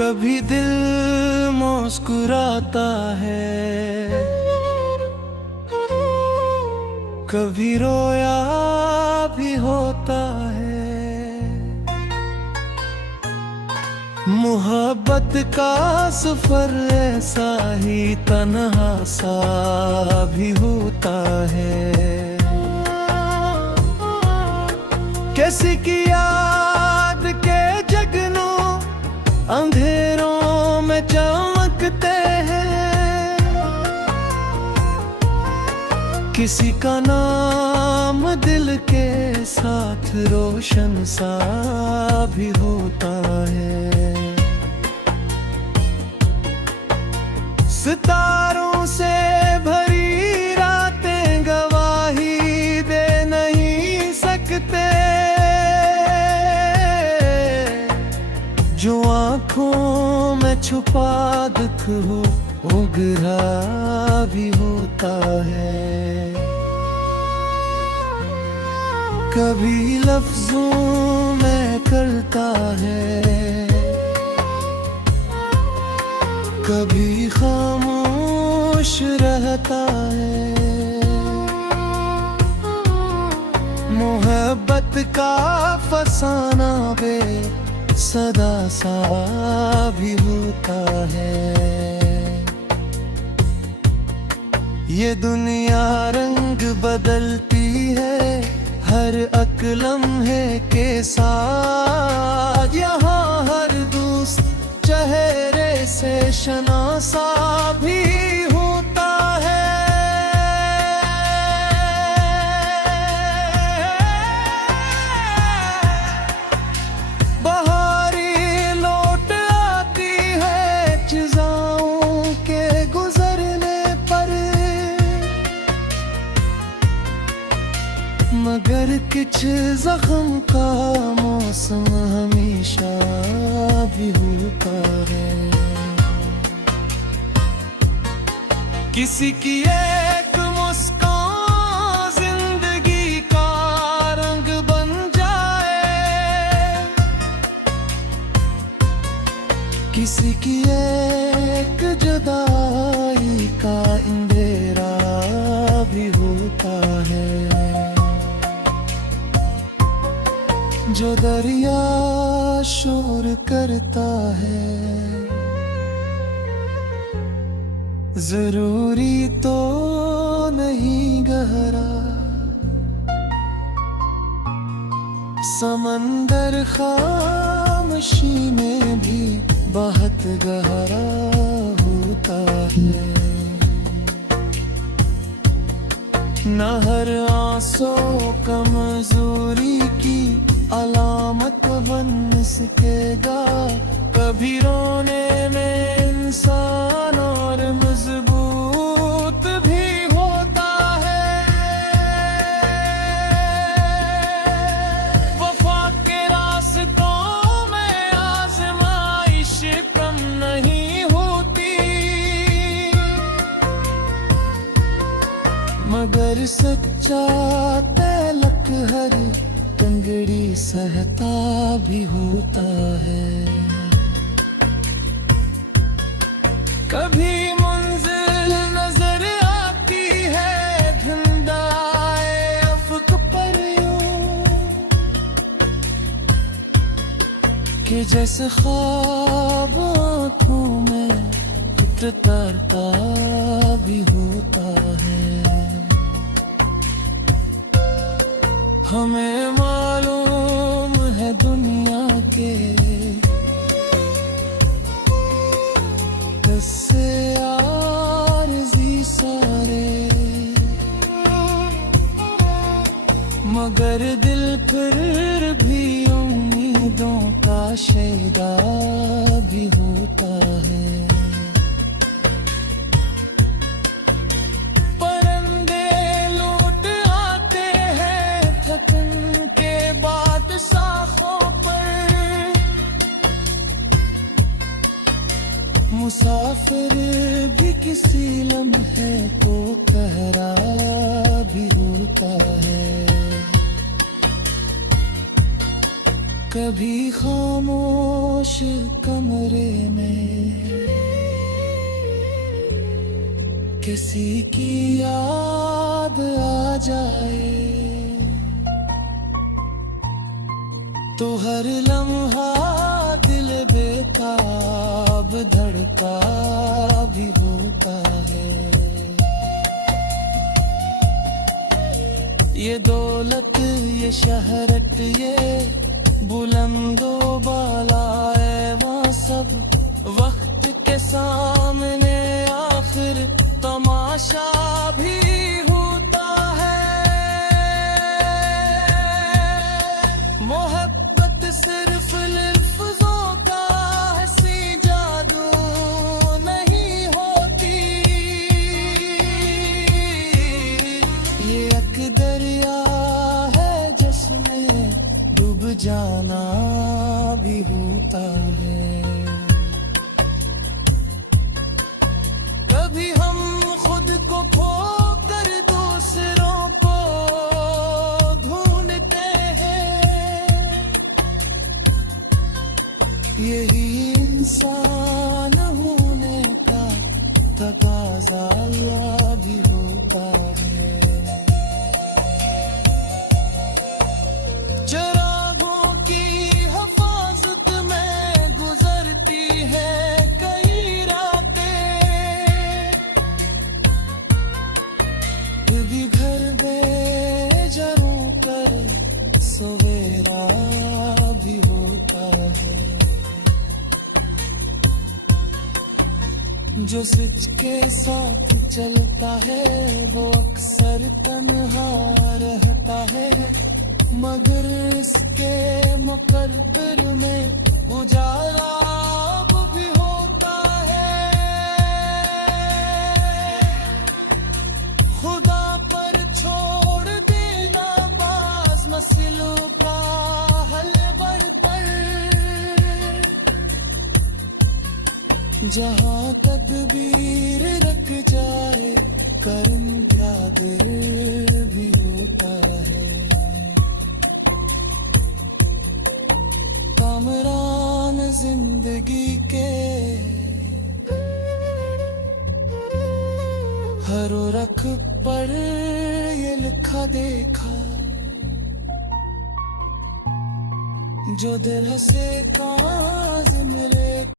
कभी दिल मुस्कुराता है, कभी रोया भी होता है। मोहब्बत का सफर ऐसा ही तन्हा सा भी होता है। किसी की याद के जगनू अंधेरों में चमकते हैं, किसी का नाम दिल के साथ रोशन सा भी होता है। सितारों से भरी रातें गवाही दे नहीं सकते, जो आँखों में छुपा दुख हो उगरा भी होता है। कभी लफ्जों में करता है, कभी खामोश रहता है। मोहब्बत का फसाना बे सदा सा भी होता है। ये दुनिया रंग बदलती है हर एक लम्हे के साथ। यहाँ हर दूसरे चेहरे से शनासा भी होता है। मगर कुछ जख्म का मौसम हमेशा भी होता है। किसी की एक मुस्कान जिंदगी का रंग बन जाए, किसी की एक जुदाई का अंधेरा भी होता है। जो दरिया शोर करता है, जरूरी तो नहीं गहरा। समंदर खामोशी में भी बहुत गहरा होता है। न हर आंसू कमजोरी की अलामत बन सकेगा। कभी रोने में इंसान और मजबूत भी होता है। वफा के रास्तों में आजमाइश कम नहीं होती, मगर सच्चा तलक हर कंगड़ी सहता भी होता है। कभी मंजिल नजर आती है धुंधाए अफक पर यूं, कि जैसे ख्वाब आँखों में उतरता भी होता है। हमें मालूम है दुनिया के किस्से आरज़ी सारे, मगर दिल फिर भी उम्मीदों का शैदा भी होता है। मुसाफिर भी किसी लम्हे को कहरा भी होता है। कभी खामोश कमरे में किसी की याद आ जाए तो हर लम्हा दिल बेताब धड़का भी होता है। ये दौलत, ये शहरत, ये बुलंदो बालाए वहाँ सब वक्त के सामने आखिर तमाशा भी होता है। मोहब्बत सिर्फ लफ्ज़ों का हंसी जादू नहीं होती, ये एक दरिया है जिसमें डूब जाना भी होता है। कभी हम खुद को खो कर दूसरों को ढूंढते हैं, यही इंसान होने का तकाज़ा भी होता है। चिरागों की हिफाजत में गुजरती है कई रातें, फिर भी घर बेजारों कर सवेरा भी होता है। जो सच के साथ चलता है वो अक्सर तन्हा रहता है, मगर इसके मुकद्दर में उजाला भी होता है। खुदा पर छोड़ देना बाज़ मसलों का हल बरतर, जहाँ तदबीर रख जाए कर्म जागर भी होता है। कामरान जिंदगी के हर रख पर ये लिखा देखा, जो दिल से काज़ मेरे